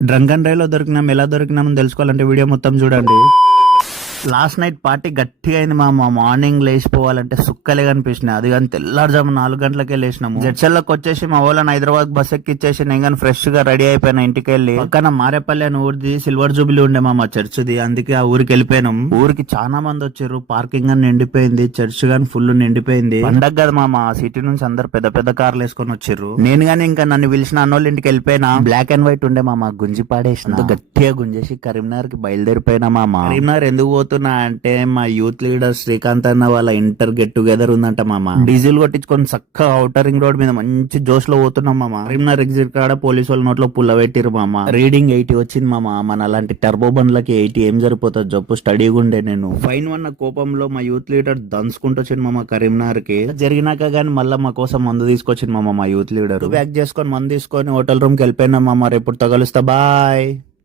Drunk and drive లో దొరికినాం, ఎలా దొరికినామని తెలుసుకోవాలంటే వీడియో మొత్తం చూడండి. లాస్ట్ నైట్ పార్టీ గట్టిగా అయింది మా మార్నింగ్ లేచిపోవాలంటే సుక్కలే కనిపించినాయి. అది కానీ తెల్లారుజాము 4 గంటలకే లేచినాము. జడ్చల్లోకి వచ్చేసి మా వాళ్ళని హైదరాబాద్ బస్ ఎక్కిచ్చేసి నేను కానీ ఫ్రెష్ గా రెడీ అయిపోయినా. ఇంటికి వెళ్ళి పక్కన మారేపల్లి అని ఊరిది సిల్వర్ జూబిలీ ఉండే మా చర్చిది, అందుకే ఆ ఊరికి వెళ్ళిపోయినాం. ఊరికి చాలా మంది వచ్చారు, పార్కింగ్ అని నిండిపోయింది, చర్చ్ గాని ఫుల్ నిండిపోయింది. పండగ కదా మా సిటీ నుంచి అందరు పెద్ద పెద్ద కార్లు వేసుకొని వచ్చారు. నేను గానీ ఇంకా నన్ను పిలిచిన అన్నోళ్ళ ఇంటికి వెళ్ళిపోయినా. బ్లాక్ అండ్ వైట్ ఉండే మా గుంజి పాడేసిన, గట్టిగా గుంజేసి కరీంనగర్ కి బయలుదేరిపోయినా. కరీంనగర్ ఎందుకు పోతున్నా అంటే మా యూత్ లీడర్ శ్రీకాంత్ అన్న వాళ్ళ ఇంటర్ గెట్ టుగెదర్ ఉందంట డీజిల్ కొట్టించుకొని చక్కగా ఔటర్ రింగ్ రోడ్ మీద మంచి జోష్ లో పోతున్నాం కరీంనగర్ ఎగ్జిట్ కాడ పోలీసు వాళ్ళ నోట్లో పుల్ల పెట్టిరు రీడింగ్ 80 వచ్చింది మన అలాంటి టర్బో బండ్లకి 80 ఏం సరిపోతుంది జబ్బు. స్టడీగా ఉండే నేను ఫైన్ వన్న కోపంలో మా యూత్ లీడర్ దంచుకుంటూ వచ్చింది కరీంనగర్ కి. జరిగినాక గానీ మళ్ళీ మా కోసం మందు తీసుకొచ్చింది మా యూత్ లీడర్. బ్యాక్ చేసుకొని మందు తీసుకొని హోటల్ రూమ్ కి వెళ్ళిపోయినా రేపు తగలుస్తా, బాయ్.